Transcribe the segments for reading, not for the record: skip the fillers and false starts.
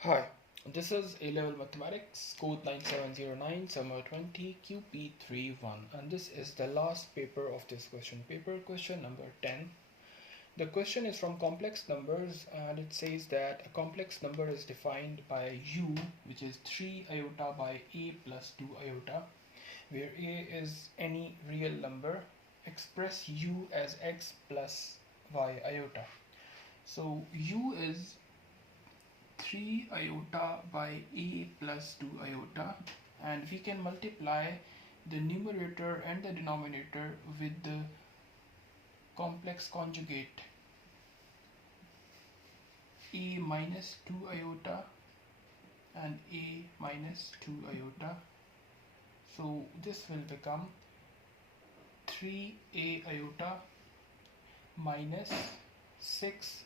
Hi, this is A-Level Mathematics, code 9709 Summer 20-QP31, and this is the last paper of this question paper, question number 10. The question is from complex numbers, and it says that a complex number is defined by u, which is 3 iota by a plus 2 iota, where a is any real number. Express u as x plus y iota. So u is 3 iota by a plus 2 iota, and we can multiply the numerator and the denominator with the complex conjugate a minus 2 iota and a minus 2 iota. So this will become 3a iota minus 6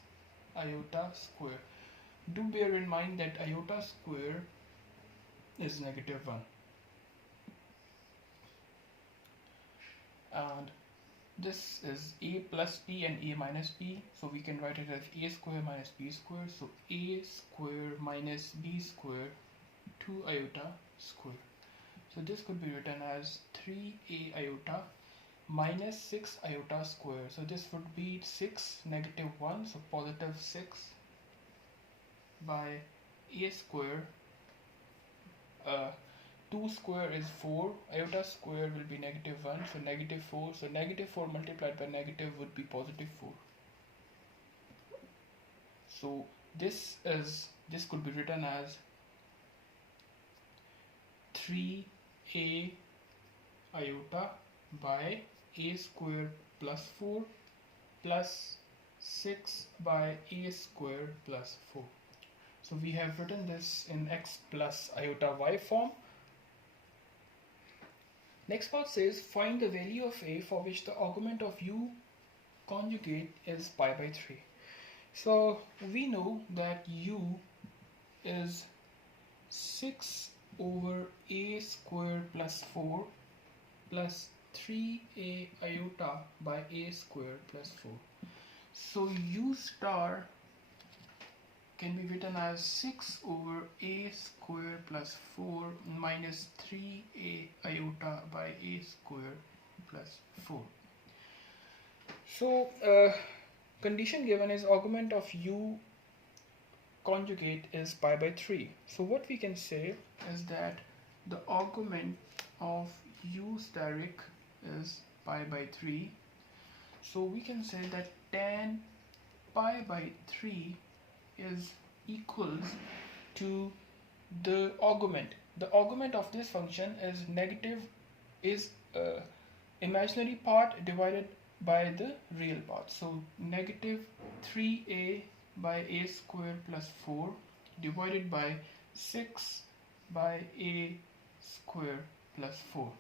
iota square. Do bear in mind that iota square is -1, and this is a plus b and a minus b, so we can write it as a square minus b square. So a square minus b square 2 iota square. So this could be written as 3a iota minus 6 iota square. So this would be 6 -1, so positive 6 by a square. 2 square is 4, iota square will be -1, so -4, so -4 multiplied by negative would be +4. So this could be written as 3a iota by a square plus 4 plus 6 by a square plus 4. So we have written this in x plus iota y form. Next part says find the value of a for which the argument of u conjugate is pi by 3. So we know that u is 6 over a square plus 4 plus 3a iota by a square plus 4. So u star can be written as 6 over a square plus 4 minus 3a iota by a square plus 4. So condition given is argument of u conjugate is pi by 3. So what we can say is that the argument of u steric is pi by 3. So we can say that tan pi by 3 is equals to the argument. The argument of this function is imaginary part divided by the real part. So -3a by a square plus 4 divided by 6 by a square plus 4.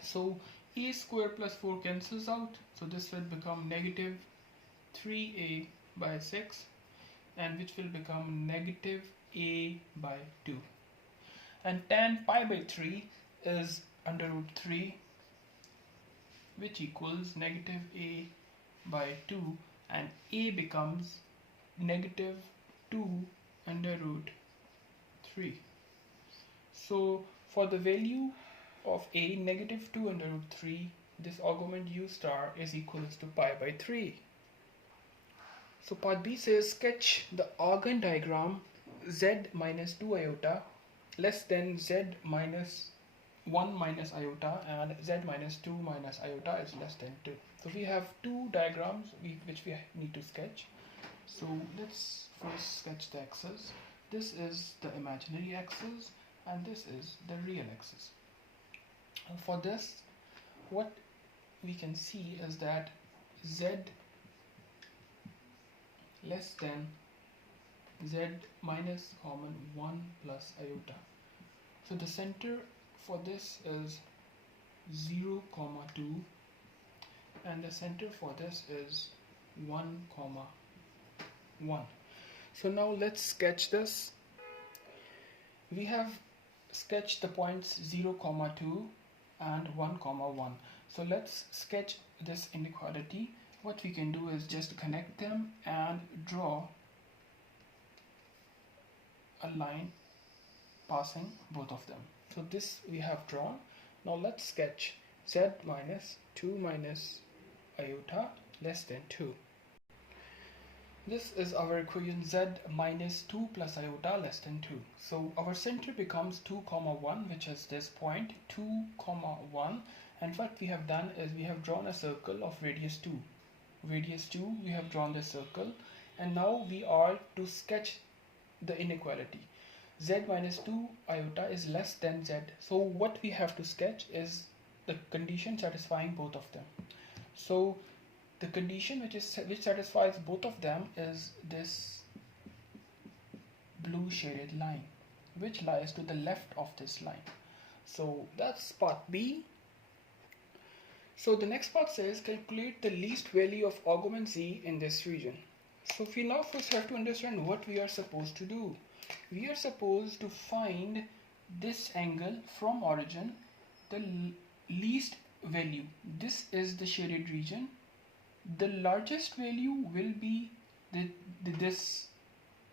So a square plus 4 cancels out, so this will become -3a by 6, and which will become -a by 2. And tan pi by 3 is √3, which equals -a by 2, and a becomes -2 √3. So for the value of a -2 √3, this argument u star is equals to pi by 3. So part B says sketch the Argand diagram z minus 2 iota less than z minus 1 minus iota and z minus 2 minus iota is less than 2. So we have two diagrams which we need to sketch. So let's first sketch the axis. This is the imaginary axis and this is the real axis. And for this, what we can see is that z less than z minus common 1 plus iota. So the center for this is 0, 2, and the center for this is 1, 1. So now let's sketch this. We have sketched the points 0, 2 and 1, 1. So let's sketch this inequality. What we can do is just connect them and draw a line passing both of them. So this we have drawn. Now let's sketch z minus 2 minus iota less than 2. This is our equation z minus 2 plus iota less than 2. So our center becomes 2 comma 1, which is this point 2 comma 1, and what we have done is we have drawn a circle of radius 2. Radius 2, we have drawn the circle, and now we are to sketch the inequality. Z minus 2 iota is less than z. So what we have to sketch is the condition satisfying both of them. So the condition which satisfies both of them is this blue shaded line, which lies to the left of this line. So that's part B. So the next part says calculate the least value of argument z in this region. So we now first have to understand what we are supposed to do. We are supposed to find this angle from origin, the least value. This is the shaded region. The largest value will be this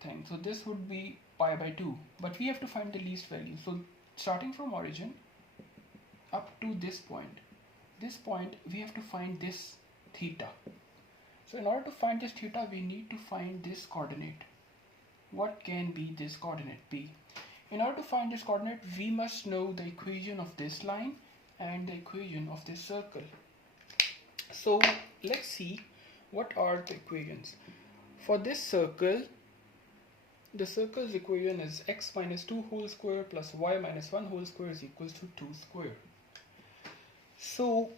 thing. So this would be pi by 2. But we have to find the least value. So starting from origin up to this point we have to find this theta. So in order to find this theta, we need to find this coordinate. What can be this coordinate be? In order to find this coordinate, we must know the equation of this line and the equation of this circle. So let's see what are the equations. For this circle, the circle's equation is x minus 2 whole square plus y minus 1 whole square is equals to 2 square. So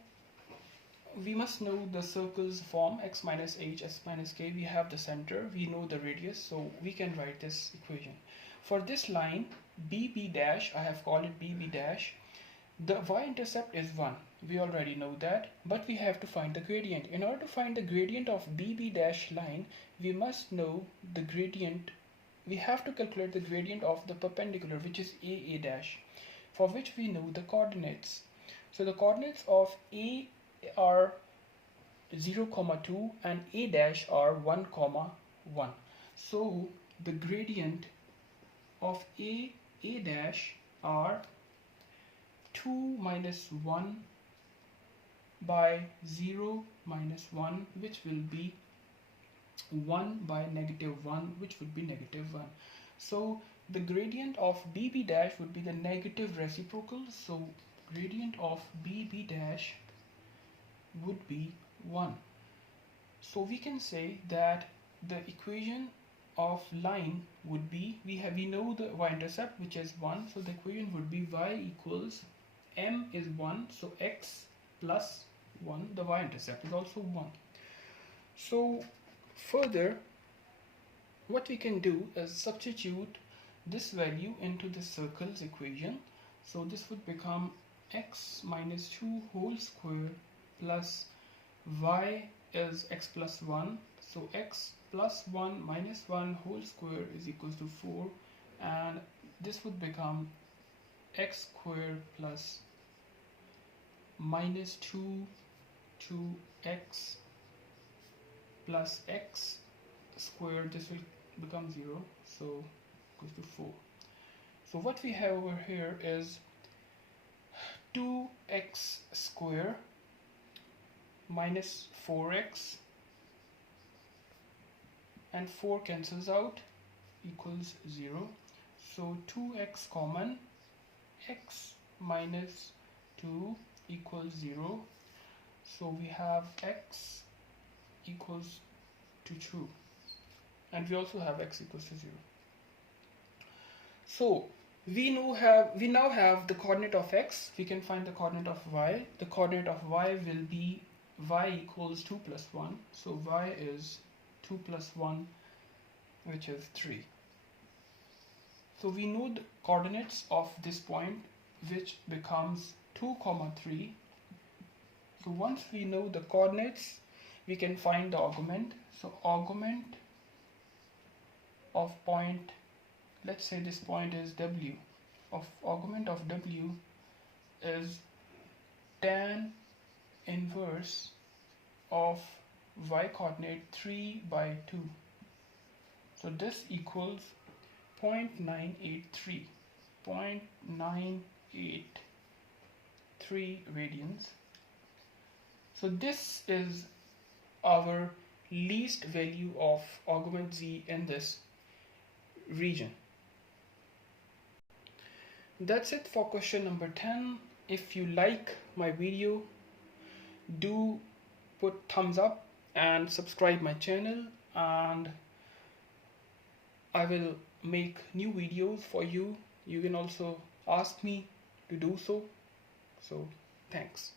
we must know the circle's form, x minus h, s minus k. We have the center, we know the radius, so we can write this equation. For this line, bb dash, I have called it bb dash, the y-intercept is 1. We already know that, but we have to find the gradient. In order to find the gradient of bb dash line, we must know the gradient. We have to calculate the gradient of the perpendicular, which is a dash, for which we know the coordinates. So the coordinates of a are 0, 2 and a dash are 1, 1. So the gradient of a dash are 2 minus 1 by 0 minus 1, which will be 1 by negative 1, which would be negative 1. So the gradient of bb dash would be the negative reciprocal. So gradient of bb dash would be 1. So we can say that the equation of line would be, we know the y-intercept, which is 1, so the equation would be y equals m is 1, so x plus 1, the y-intercept is also 1. So further, what we can do is substitute this value into the circle's equation. So this would become x minus 2 whole square plus y is x plus 1, so x plus 1 minus 1 whole square is equals to 4, and this would become x square plus minus 2 x plus x square. This will become 0, so equals to 4. So what we have over here is 2x square minus 4x, and 4 cancels out, equals 0. So 2x common, x minus 2 equals 0. So we have x equals to 2, and we also have x equals to 0. So we now have the coordinate of x. We can find the coordinate of y. The coordinate of y will be y equals 2 plus 1. So y is 2 plus 1, which is 3. So we know the coordinates of this point, which becomes 2, 3. So once we know the coordinates, we can find the argument. So argument of point, let's say this point is w. Argument of w is tan inverse of y coordinate 3 by 2. So this equals 0.983 radians. So this is our least value of augment z in this region. That's it for question number 10. If you like my video, do put thumbs up and subscribe my channel, and I will make new videos for you. You can also ask me to do so. So thanks.